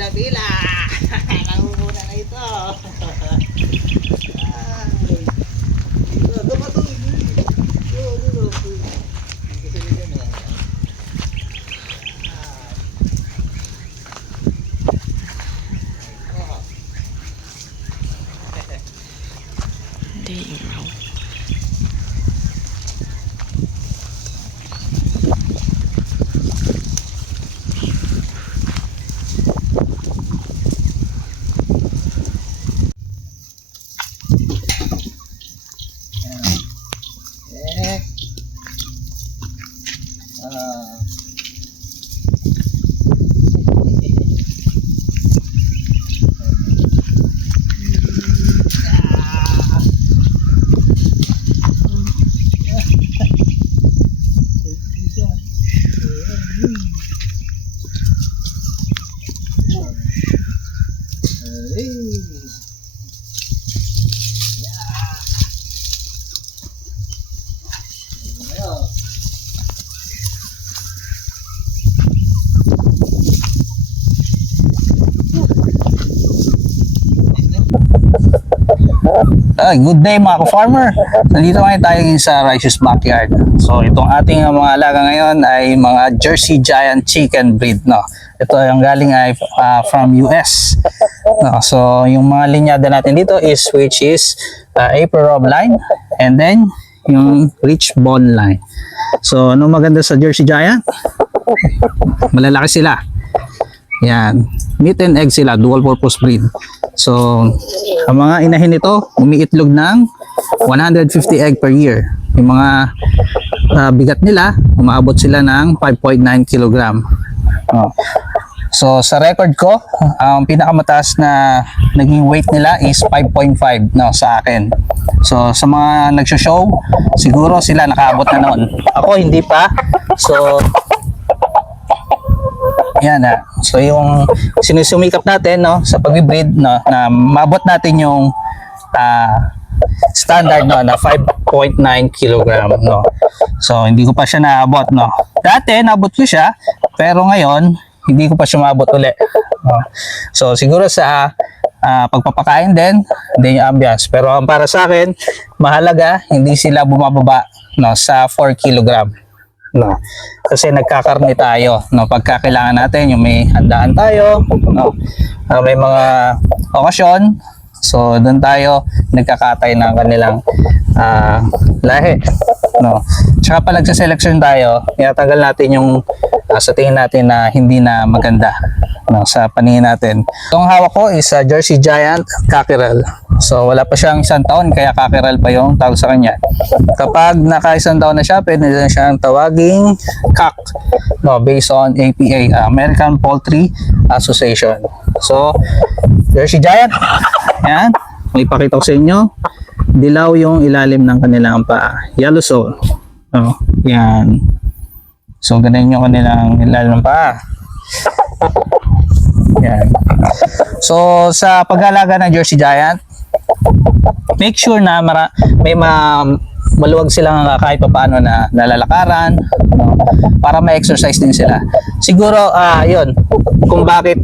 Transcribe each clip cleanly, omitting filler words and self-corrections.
bila-bila. Nangunguna na ito. Ito ba ito? Good day mga ka-farmer. Nandito ngayon tayo sa Righteous Backyard. So itong ating mga alaga ngayon ay mga Jersey Giant Chicken breed, no. Ito yung galing ay from US. No, so yung mga linyada natin dito is which is April Rob line and then yung Rich Bone line. So ano maganda sa Jersey Giant? Malalaki sila. Yan, meat and egg sila, dual purpose breed. So, ang mga inahin nito, umiitlog ng 150 egg per year. Yung mga bigat nila, umaabot sila ng 5.9 kg. Oh. So, sa record ko, ang pinakamataas na naging weight nila is 5.5 no, sa akin. So, sa mga nagsho-show, siguro sila nakaabot na noon. Ako, hindi pa. So, yan na. So yung sinusumikap natin no sa pag-breed no na maabot natin yung standard no na 5.9 kg no. So hindi ko pa siya naabot no. Dati naabot ko siya pero ngayon hindi ko pa siya maabot uli. No? So siguro sa pagpapakain din yung ambience. Pero para sa akin mahalaga hindi sila bumababa no sa 4 kg. No, kasi nagkakarni tayo no pagka kailangan natin yung may handaan tayo no may mga okasyon so doon tayo nagkakatay ng kanilang lahi no tsaka pag nagsaselection tayo tinatagal natin yung sa tingin natin na hindi na maganda no sa paningin natin. Itong hawak ko is Jersey Giant Cockerel. So wala pa siyang 1 taon kaya cockerel pa yung tawag sa kanya. Kapag naka 1 taon na siya, pwede na siyang tawaging cock no, based on APA, American Poultry Association. So Jersey Giant, yan, may pakita ko sa inyo, dilaw yung ilalim ng kanilang paa, yellow sole. Oh, yan. So ganun yung kanilang ilalim ng paa. Yan. So sa pag-alaga ng Jersey Giant, make sure na may maluwag silang kahit paano na nalalakaran no? Para ma-exercise din sila. Siguro yun kung bakit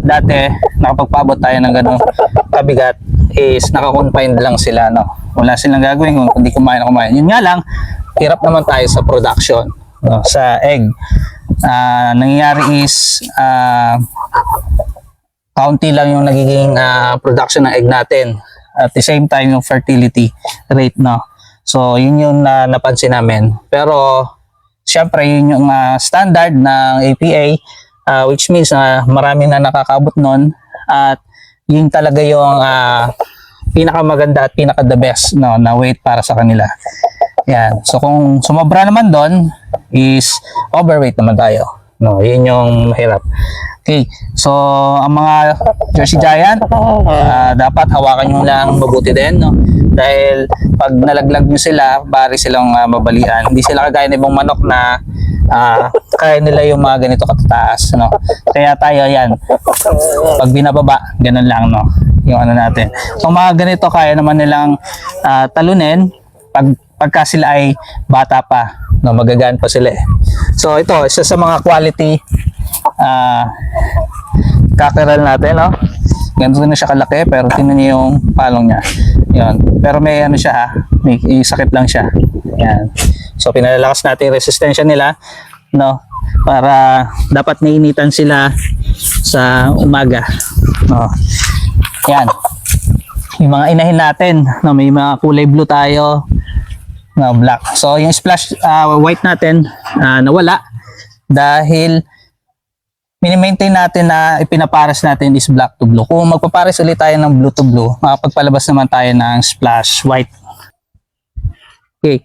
dati nakapagpaabot tayo ng ganong kabigat is naka-confined lang sila no. Wala silang gagawin kung hindi kumain. Yun nga lang, hirap naman tayo sa production no? Sa egg nangyayari is kaunti lang yung nagiging production ng egg natin. At the same time yung fertility rate no. So yun yung napansin namin. Pero syempre yun yung standard ng APA which means marami na nakakabot nun at yun talaga yung pinakamaganda at pinaka the best no na weight para sa kanila. Yan. So kung sumobra naman doon is overweight naman tayo. No, yun yung mahirap. Okay, so ang mga Jersey Giant, dapat hawakan nyo lang mabuti din, no? Dahil pag nalaglag nyo sila, bari silang mabalian. Hindi sila kagaya ng ibang manok na kaya nila yung mga ganito katataas, no? Kaya tayo yan, pag binababa, ganun lang, no? Yung ano natin. So mga ganito, kaya naman nilang talunin pagka sila ay bata pa, no? Magagaan pa sila eh. So ito, isa sa mga quality cockerel natin, no? Ganito na siya kalaki, pero tingnan niyo yung palong niya. Yan. Pero may ano siya ha, may sakit lang siya. Yan. So pinalalakas natin yung resistensya nila, no? Para dapat nainitan sila sa umaga. No. Yan. Yung mga inahin natin, no, may mga kulay blue tayo, no, black. So yung splash white natin nawala dahil mini-maintain natin na ipinapares natin is black to blue. Kung magpapares ulit tayo ng blue to blue, makapagpalabas naman tayo ng splash white. Okay.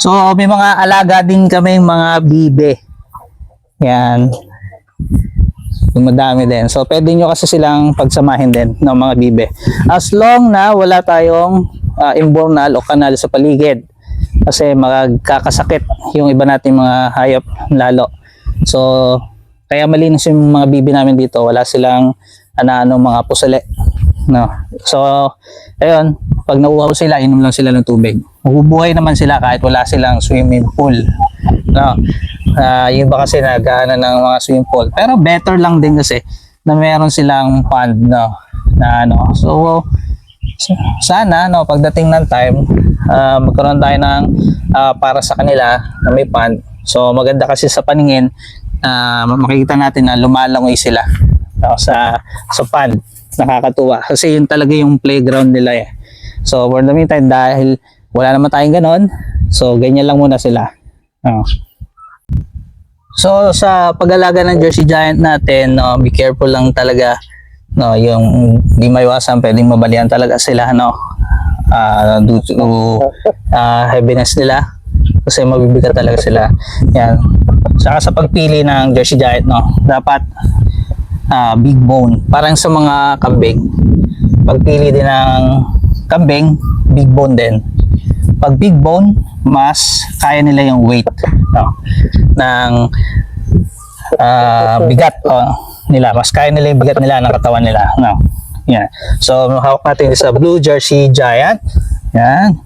So may mga alaga din kaming mga bibe. Yan. Madami din. So pwede nyo kasi silang pagsamahin din ng mga bibe. As long na wala tayong imbornal o kanal sa paligid. Kasi magkakasakit yung iba nating mga hayop lalo. So kaya malinis yung mga bibi namin dito. Wala silang ano mga pusali. No. So ayun, pag nauuhaw sila, inom lang sila ng tubig. Mabubuhay naman sila kahit wala silang swimming pool. No. Yung iba kasi nag-aano ng mga swimming pool. Pero better lang din kasi na meron silang pond, no, na ano. So sana no, pagdating ng time magkaroon tayo ng para sa kanila na may pond. So maganda kasi sa paningin, makikita natin na lumalangoy sila, no, sa pond. Nakakatuwa kasi yun talaga yung playground nila eh. So for the meantime, dahil wala naman tayong ganon, so ganyan lang muna sila. So sa pag-alaga ng Jersey Giant natin, no, be careful lang talaga, no, yung di maiwasan pwedeng mabalian talaga sila, no, due to heaviness nila kasi mabibigat talaga sila. Yan. Saka sa pagpili ng Jersey Giant, no, dapat big bone, parang sa mga kambing. Pagpili din ng kambing, big bone din. Pag big bone, mas kaya nila yung weight, no, ng bigat nila, mas kaya nila yung bigat nila ng katawan nila, no. Yan. So hawak natin sa Blue Jersey Giant. Yan.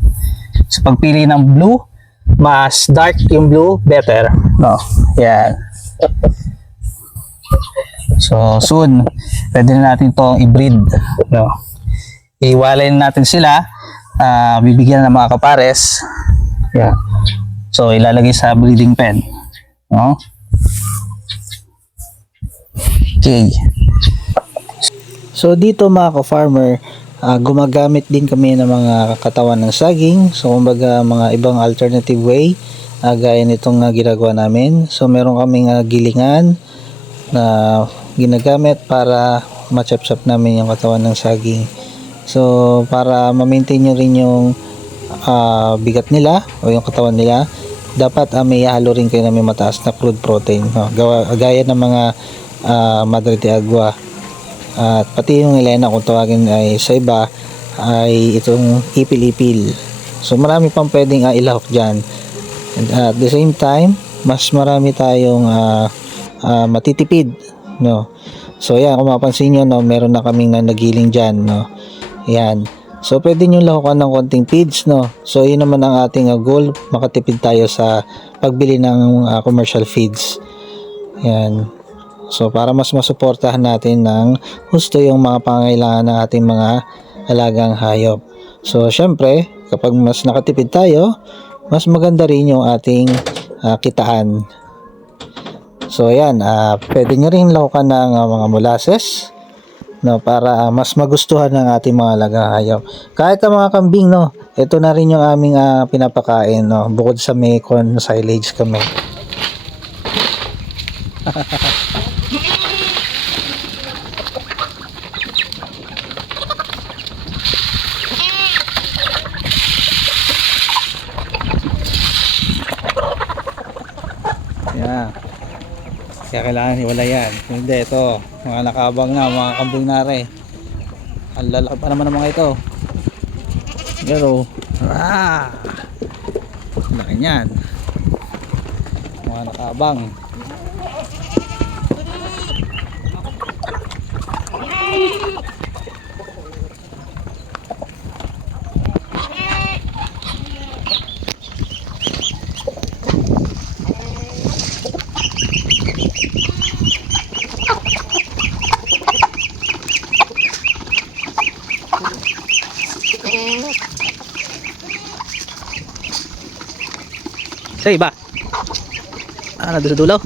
Sa pagpili ng blue, mas dark yung blue, better, no. Yan. So soon, pwede na natin itong i-breed, no. Iwalay natin sila, bibigyan ng mga kapares. Yeah. So ilalagay sa breeding pen, no. Okay. So dito mga ka-farmer, gumagamit din kami ng mga katawan ng saging. So kumbaga mga ibang alternative way, gaya nitong ginagawa namin. So meron kaming gilingan na ginagamit para ma-chop-chop namin yung katawan ng saging. So para ma-maintain nyo rin yung bigat nila o yung katawan nila, dapat may halo rin kayo na may mataas na crude protein, no? Gaya ng mga Madre de Agua at pati yung Elena kung tawagin ay sa iba ay itong ipil-ipil. So marami pang pwedeng ilahok dyan. And at the same time, mas marami tayong matitipid, no. So yan, kung mapansin nyo, no, meron na kaming nagiling dyan, no. Yan. So pwede nyo lahukan ng konting feeds, no. So yun naman ang ating goal, makatipid tayo sa pagbili ng commercial feeds. Yan. So para mas masuportahan natin ng gusto yung mga pangailangan ng ating mga alagang hayop. So syempre, kapag mas nakatipid tayo, mas maganda rin yung ating kitaan. So ayan, pwede nyo rin lakukan ng mga molasses, no, para mas magustuhan ng ating mga alagang hayop. Kahit ang mga kambing, no, ito na rin yung aming pinapakain, no, bukod sa may corn silage kami. Yeah. Kaya kailangan iwala yan. Hindi, ito mga nakabang na, mga kambing nare. Ang lalaki pa naman ng mga ito. Pero laki yan, mga nakabang. Sa iba. Nandun sa dulo.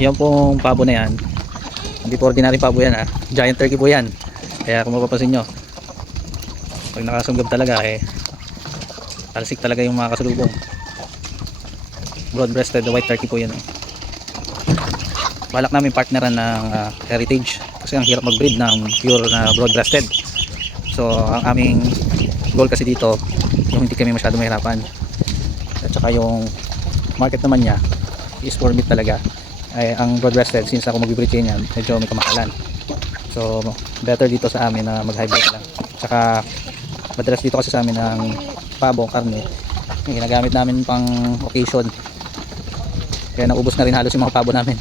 Yan pong pabo na yan, hindi po ordinary pabo yan, giant turkey po yan. Kaya kung mapapansin nyo, pag nakasunggab talaga talsik talaga yung mga kasalubong. Broad breasted white turkey po yan. Balak namin partneran ng heritage kasi ang hirap mag breed ng pure na broad breasted. So ang aming goal kasi dito yung hindi kami masyado mahirapan, at saka yung market naman niya is for meat talaga. Ay, ang broad breasted, since ako mag-breed yan, medyo may kamahalan. So better dito sa amin na mag-hybrid lang. Tsaka madalas dito kasi sa amin ng pabo, karne, yung ginagamit namin pang occasion, kaya naubos na rin halos yung mga pabo namin.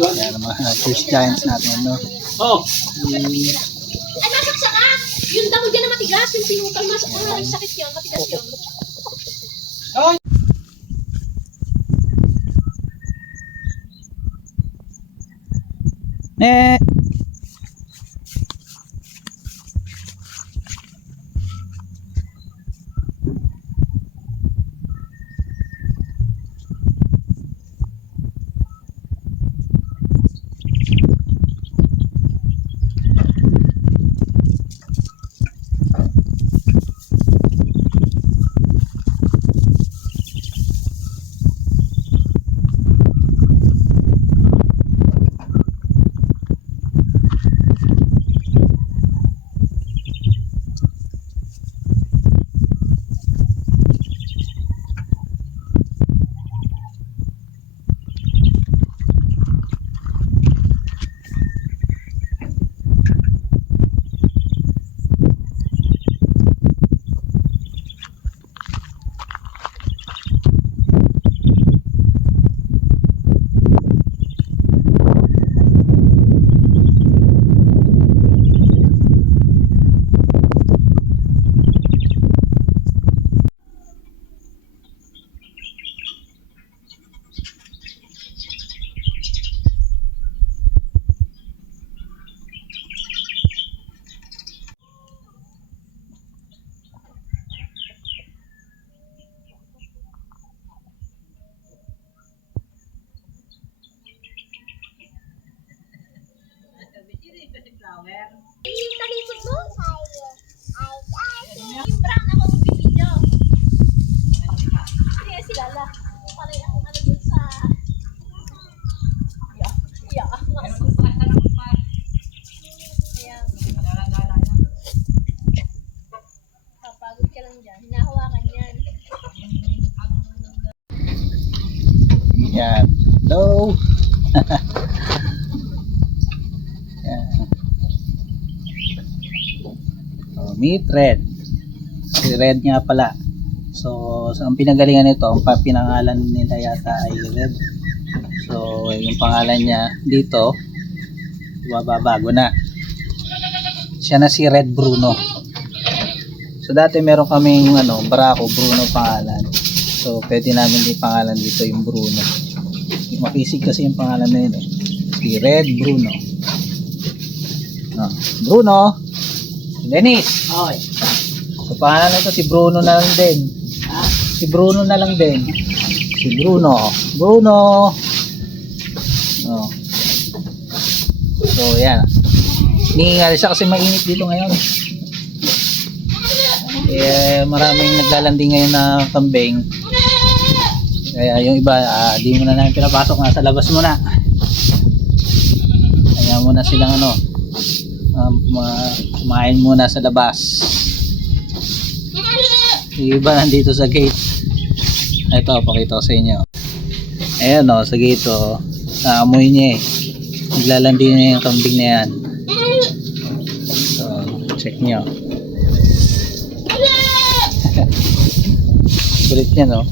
Yan ang mga first giants natin, no? Ay, nasaksak ka! Yung damo dyan na matigas, yung pinutang mas, ay, sakit yun, matigas yun. Yung talikod mo? Yung brown ako video. Kaya si Lala. Parang akong ano dun sa... Kapagod ka lang dyan. Hinahawakan yan. Yan. Hello. Yan. Oh, meat red. Si red nga pala. So ang pinagalingan nito, ang pinangalan nila yata ay red. So yung pangalan niya dito, bago na. Siya na si Red Bruno. So dati meron kaming Barako Bruno pangalan. So pwede namin di pangalan dito yung Bruno. Makisig kasi yung pangalan na yun eh. Si Red Bruno. Bruno. Dennis. Oy. So pangalan nito si Bruno na lang din. Si Bruno na lang din. Si Bruno. Bruno. Oh. So yan. Nihingal siya kasi mainit dito ngayon. Maraming naglalanding ngayon na kambing. Kaya yung iba, di mo na namin pinapasok, nasa labas muna. Kaya muna silang kumain muna sa labas. Yung iba nandito sa gate. Ito, pakita ko sa inyo. Ayan sa gate naamoy niya eh. Naglalanding na yung kambing na yan. So, check nyo. Kulit niya, no?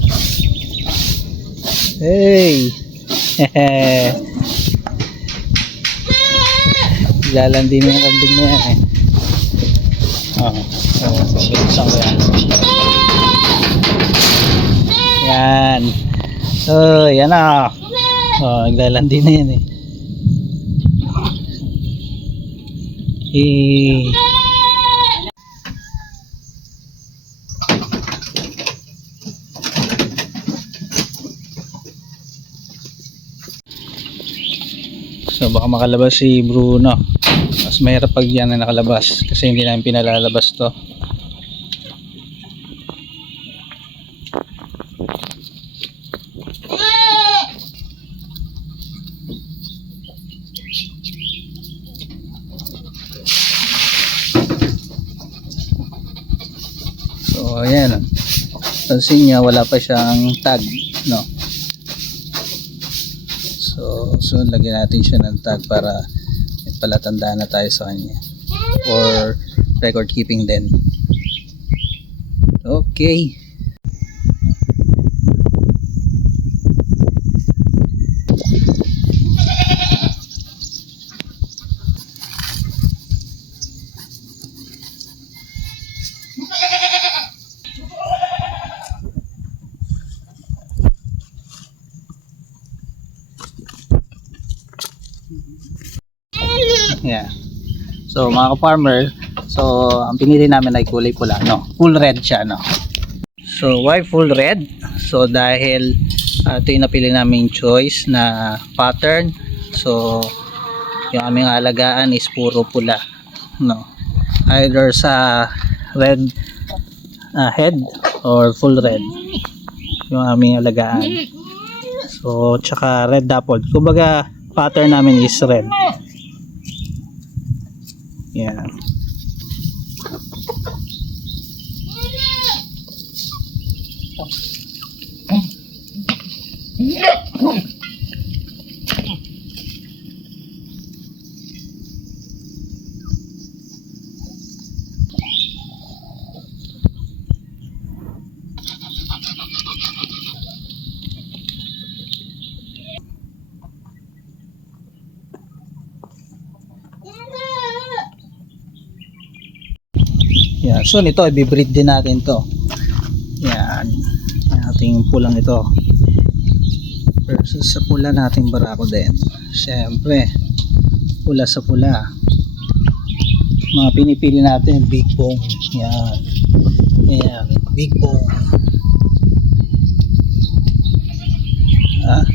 Hey! Lalandi na yung kambing na yan, eh. Bilisan ko yan. Yan. Yan na. Naglalandi na yan, eh. So baka makalabas si Bruno. Mas mahirap pag yan na nakalabas kasi hindi namin pinalalabas to. So ayan. Pansin niya wala pa siyang tag, no? So lagyan natin siya ng tag para may palatandaan na tayo sa kanya or record keeping din. Okay. Yeah. So mga ka-farmer, so ang pinili namin ay kulay pula, no? Full red siya, no? So why full red? So dahil ito yung napili naming choice na pattern. So yung aming alagaan is puro pula, no? Either sa red head or full red yung aming alagaan. So tsaka red dappled. Kumbaga pattern namin is red. Yeah. Yeah, so nito i-breed din natin to. Yan. Yung ating pulang ito. Versus sa pula nating Barako din. Syempre, pula sa pula. Mga pinipili natin big bone. Yan. Yan, big bone. Ah.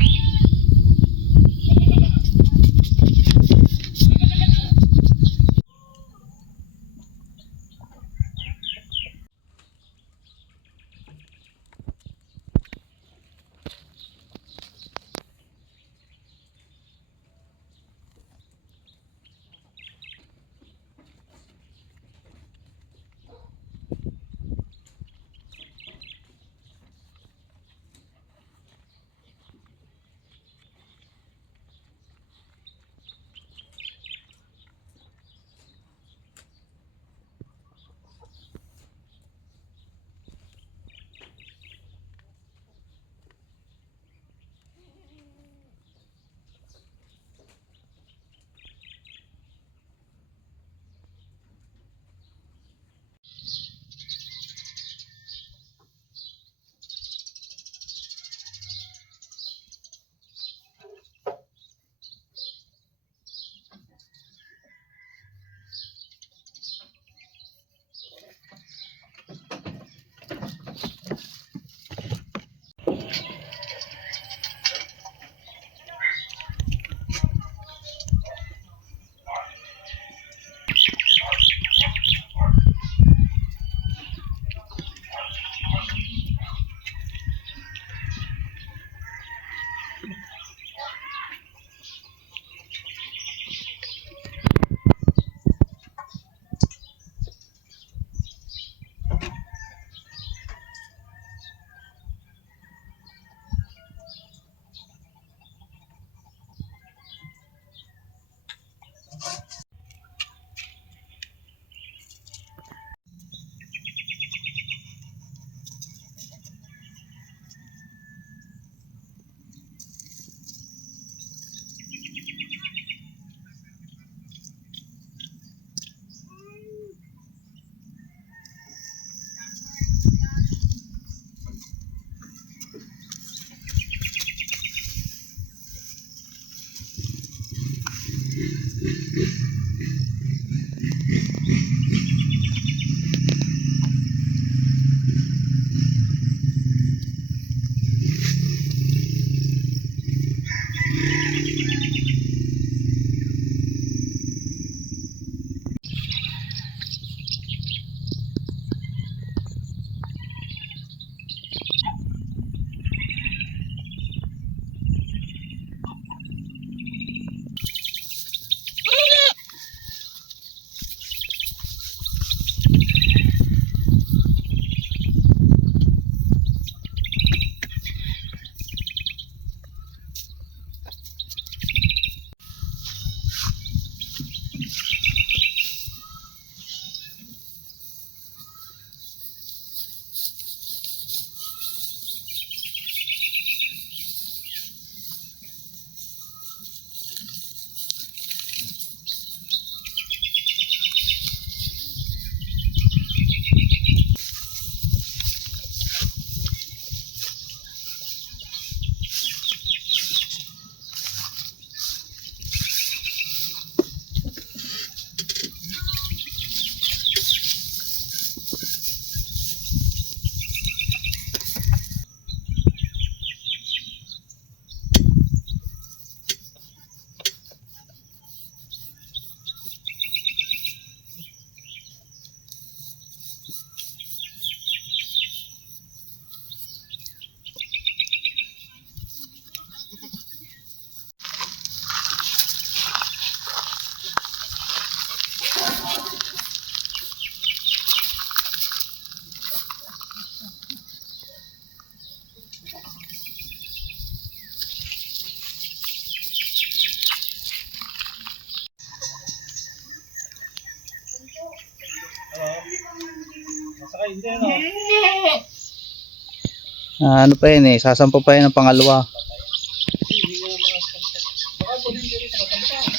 Ano pa yun eh, sasampa pa yun ng pangalawa.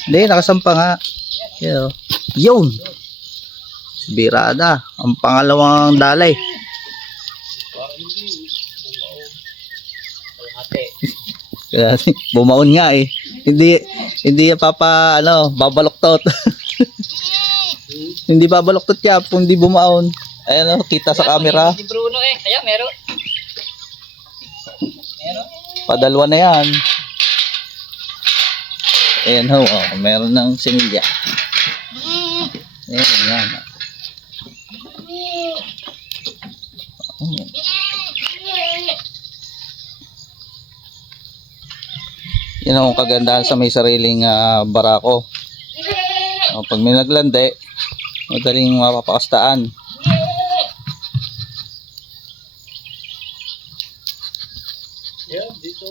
Hindi, nakasampa nga. Yun. Yun! Birada. Ang pangalawang dalay. Kaya bumaon nga eh. Hindi babaloktot. Hindi babaloktot siya kung hindi bumaon. Ayan kita sa camera. Si Bruno eh. Kaya meron. Padalwa na yan. Ayan ho, meron ng sinilya. Ayan, yan. Yan ang kagandahan sa may sariling barako. Pag may naglandi, madaling mapapakastaan. Yan, dito.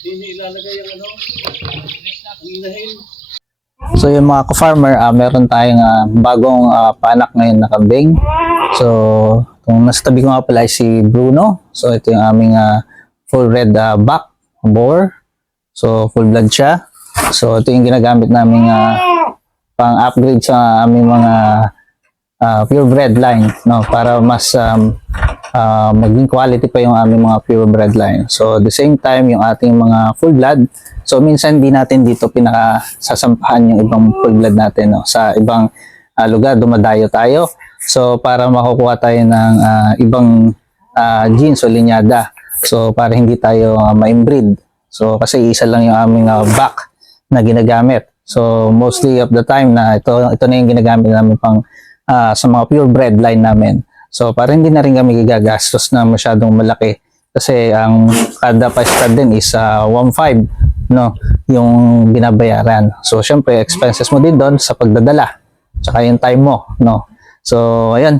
Hindi ilalagay yung inahin. So yung mga ka-farmer, meron tayong bagong panak ngayon na kambing. So, kung nasa tabi ko nga pala ay si Bruno. So ito yung aming full red back boar. So full blood siya. So ito yung ginagamit namin pang-upgrade sa aming mga purebred line, no, para mas maging quality pa yung aming mga purebred line. So at the same time yung ating mga full blood, so minsan di natin dito pinakasasampahan yung ibang full blood natin, no, sa ibang lugar dumadayo tayo. So para makukuha tayo ng ibang genes o linyada, so para hindi tayo ma-inbreed. So kasi isa lang yung aming back na ginagamit. So mostly of the time na ito na yung ginagamit namin pang sa mga purebred line namin. So para hindi na rin kami gagastos na masyadong malaki kasi ang kada pa-stud din is 1.5, no, yung binabayaran. So syempre expenses mo din doon sa pagdadala saka yung time mo, no. So ayun,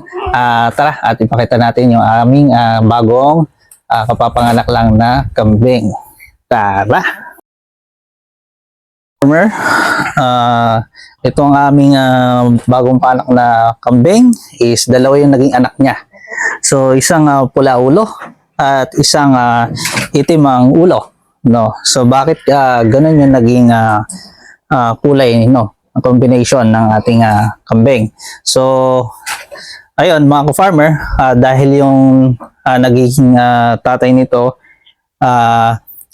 tara at ipakita natin yung aming bagong kapapanganak lang na kambing. Tara. Ito ang aming bagong panak na kambing is dalawa yung naging anak niya. So isang pula ulo at isang itim ang ulo, no. So bakit ganun yung naging kulay, no, ang combination ng ating kambing. So ayun mga ka-farmer, dahil yung nagiging tatay nito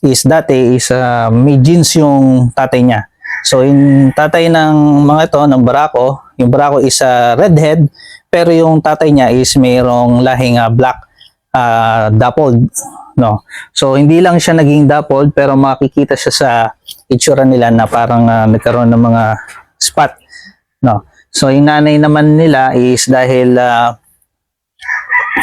is dati is may genes yung tatay niya. So yung tatay ng mga ito, ng barako, yung barako is redhead, pero yung tatay niya is mayroong lahing black dappled, no. So hindi lang siya naging dappled, pero makikita siya sa itsura nila na parang nagkaroon ng mga spot, no. So yung nanay naman nila is dahil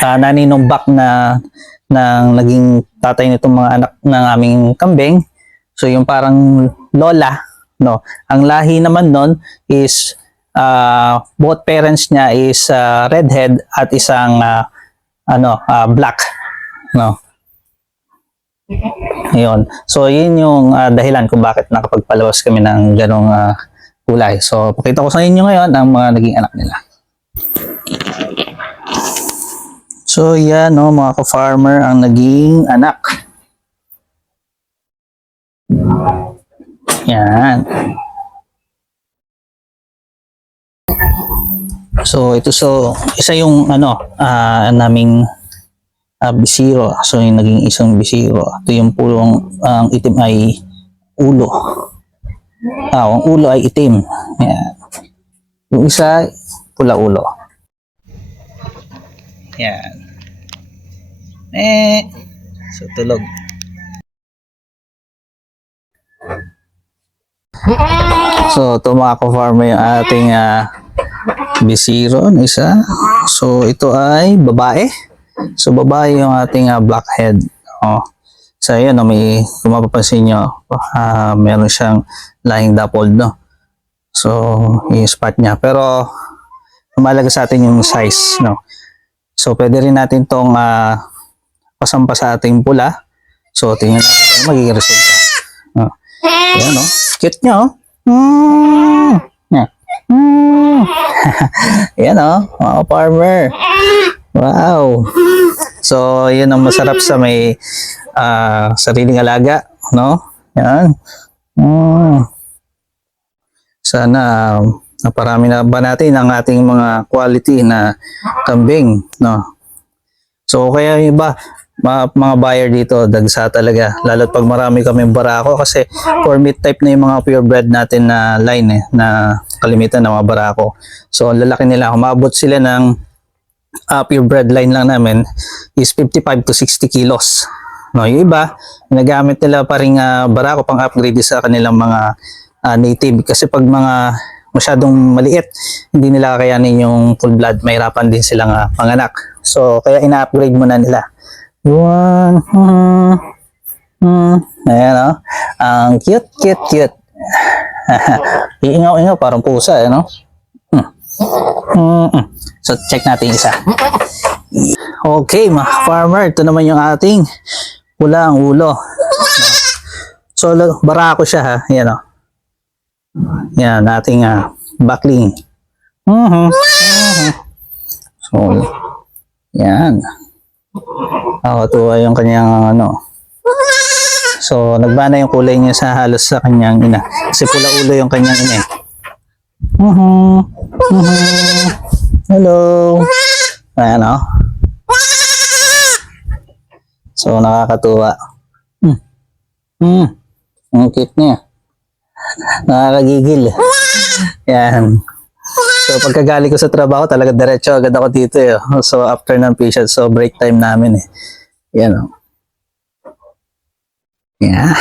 nanay nung back na ng naging tatay nitong mga anak ng aming kambing. So yung parang lola, no. Ang lahi naman nun is both parents niya is redhead at isang black, no. Ayun. So yun yung dahilan kung bakit nakapagpalawas kami ng ganong kulay. So pakita ko sa inyo ngayon ang mga naging anak nila. So yan, no, mga ka-farmer, ang naging anak. Yan. So ito, isa yung naming bisiro. So yung naging isang bisiro. Ito yung pulong, ang itim ay ulo. Ang ulo ay itim. Yan. Yung isa, pula ulo. Yan. So tulog. So ito mga ka-farmer yung ating bisiro na isa. So ito ay babae. So babae yung ating blackhead. So yun, may kung mapapansin nyo, meron siyang lahing dappled, no. So yung spot niya. Pero malaga sa atin yung size, no. So pwede rin natin tong pasampa sa ating pula. So tingnan natin kung magiging resulta. Ayan, no. Cute niya, oh. Ayan, oh. Mga farmer. Wow. So yun ang masarap sa may sariling alaga, no. Yan. Sana naparami na ba natin ang ating mga quality na kambing, no. So kaya yung iba, mga buyer dito, dagsa talaga, lalo't pag marami kaming barako, kasi for meat type na yung mga purebred natin na line, na kalimitan ng mga barako. So ang lalaki nila, umabot sila ng purebred line lang namin is 55 to 60 kilos. No, yung iba, nagamit nila pa ring barako pang upgrade sa kanilang mga native, kasi pag mga masyadong maliit, hindi nila kakayanin yung full blood, mahirapan din silang panganak. So kaya ina-upgrade muna nila. Yun. Ayan, oh. Ang cute. Iingaw-ingaw, parang pusa, no? So check natin isa. Okay, mga farmer, ito naman yung ating pulang ulo. So barako siya, ha. Yan, oh. Yan, ating backling. So yan. Tuwa yung kanyang So nagbana yung kulay niya sa halos sa kanyang ina. Kasi pula ulo yung kanyang ina. Hello. Ayan, oh. So nakakatuwa. Ang cute niya. Nakakagigil. Yan. So pagkagali ko sa trabaho, talaga diretso agad ako dito, eh. So after ng patient, so break time namin, eh. Yan, oh. Yeah.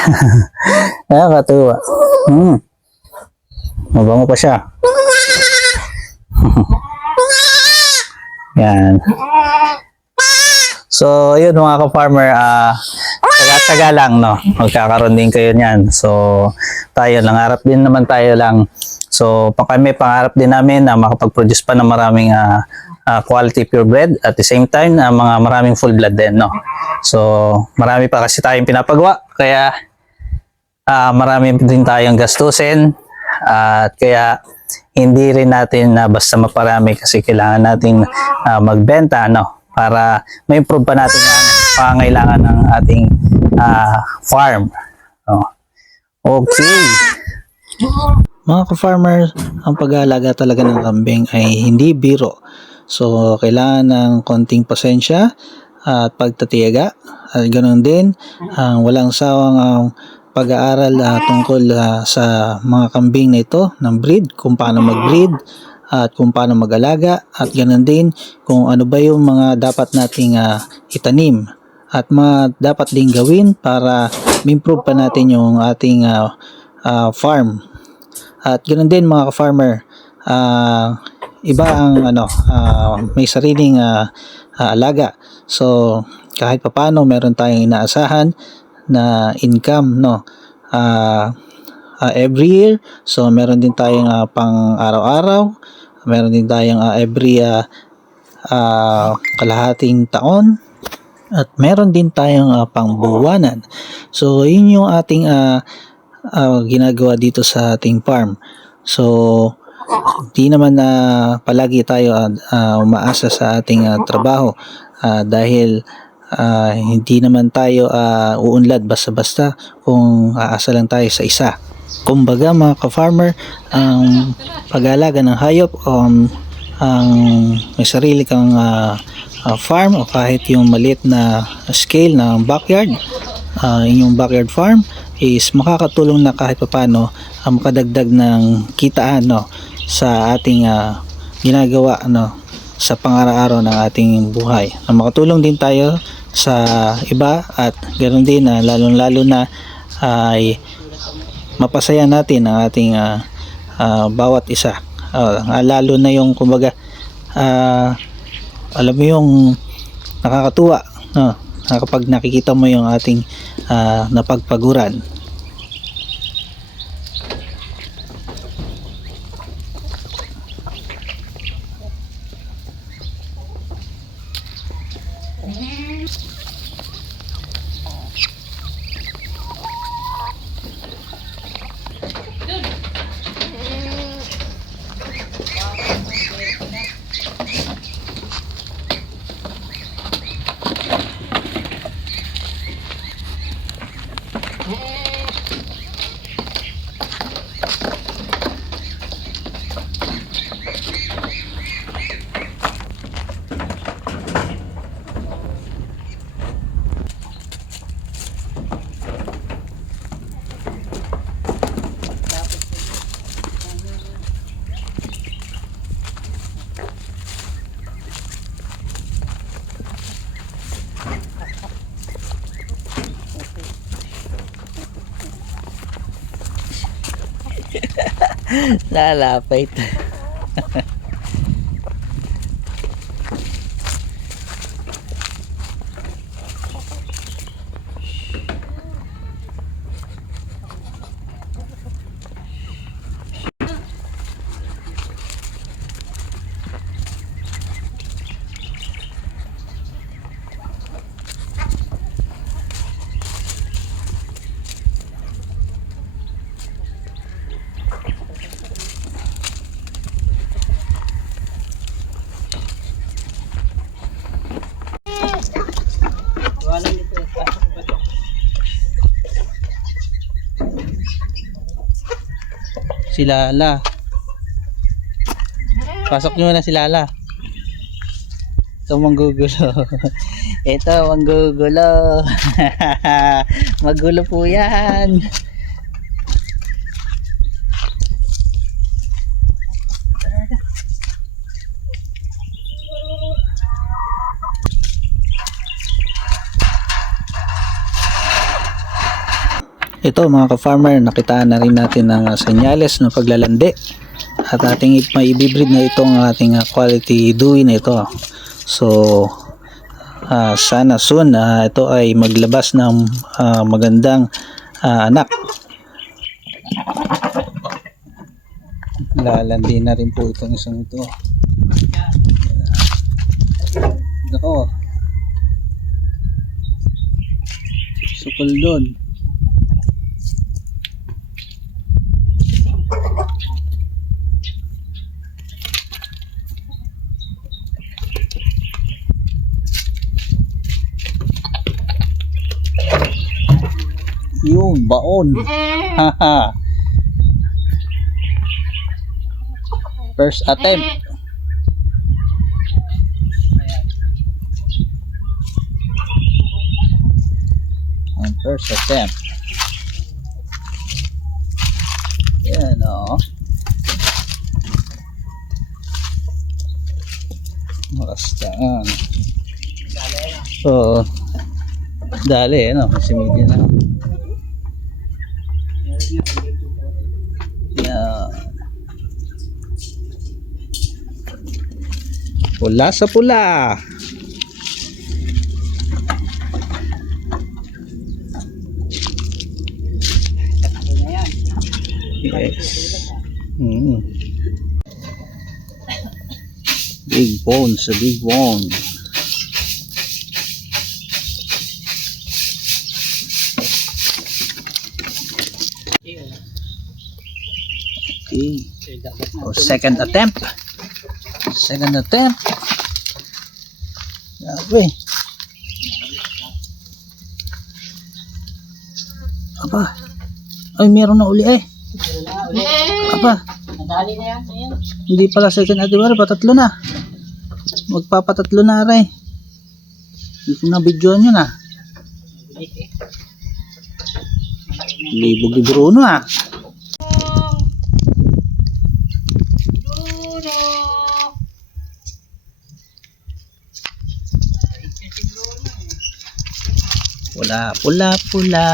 Nakakatuwa. Mabango pa siya. Yan. So yun, mga ka-farmer, taga-taga lang, no? Magkakaroon din kayo niyan. So tayo, nangarap din naman tayo lang. So kami, pangarap din namin na makapag-produce pa ng maraming quality purebred, at the same time mga maraming full blood din, no. So marami pa kasi tayong pinapagawa, kaya marami din tayong gastusin, at kaya hindi rin natin basta maparami, kasi kailangan natin magbenta, no, para ma-improve pa natin ang pangangailangan ng ating farm, no. Okay. Mga ka-farmer, ang pag-aalaga talaga ng kambing ay hindi biro. So, kailangan ng konting pasensya at pagtatiyaga. At ganoon din, ang walang sawang pag-aaral tungkol sa mga kambing na ito ng breed, kung paano mag-breed at kung paano mag-alaga, at ganoon din kung ano ba yung mga dapat nating itanim at mga dapat ding gawin para improve pa natin yung ating farm. At ganoon din mga ka-farmer, iba ang may sariling alaga. So kahit papaano meron tayong inaasahan na income, no, every year. So meron din tayong pang araw-araw, meron din tayong every kalahating taon, at meron din tayong pangbuwanan. So yun yung ating ginagawa dito sa ating farm. So di naman palagi tayo umaasa sa ating trabaho, dahil hindi naman tayo uunlad basta-basta kung aasa lang tayo sa isa. Kumbaga mga ka-farmer, ang pag-aalaga ng hayop, ang may sarili kang farm o kahit yung maliit na scale ng backyard, yung backyard farm is makakatulong na kahit paano makadagdag ng kitaan, no, sa ating ginagawa, no, sa pang-araw-araw ng ating buhay. Makatulong din tayo sa iba, at ganoon din lalong-lalo na ay mapasaya natin ang ating bawat isa. Lalo na yung kumbaga alam mo yung nakakatuwa, no, kapag nakikita mo yung ating napagpaguran. Lalapit. Si Lala. Pasok nyo na si Lala. Ito manggugulo. Ito manggugulo. Magulo po yan. Ito mga ka-farmer, nakitaan na rin natin ng senyales ng paglalandi, at ating maibibreed na itong ating quality Dewey na ito. So sana soon ito ay maglabas ng magandang anak. Lalandi na rin po itong isang ito. Ako, sukol doon. Yun, baon. Haha. First attempt. And first attempt. Basta, Oo. Dali, ano, kasi media na. Yan. Pula sa pula. Yes. Big bone sa big bone. Okay. Oh, second attempt. Second attempt. Grabe. Aba. Ay, meron na uli eh. Aba. Nadali na yan. Ayan. Hindi pala second attempt. Patatlo na. Magpapatatlo na rin. Hindi ko na videoan yun ah. Libog ni Bruno ah. Pula, pula, pula.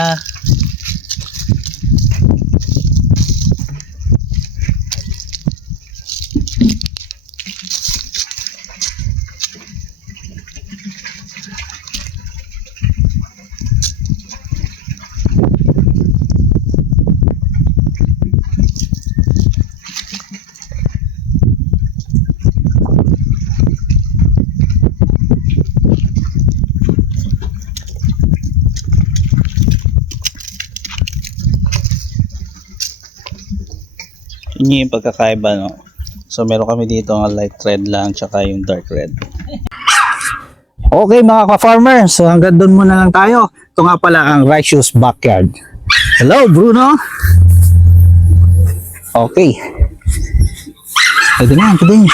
Yun yung pagkakaiba, no? So meron kami dito ang light red lang tsaka yung dark red. Okay mga ka-farmer, so hanggang doon muna lang tayo. Ito nga pala ang Righteous Backyard. Hello Bruno. Okay. Pwede na, pwede.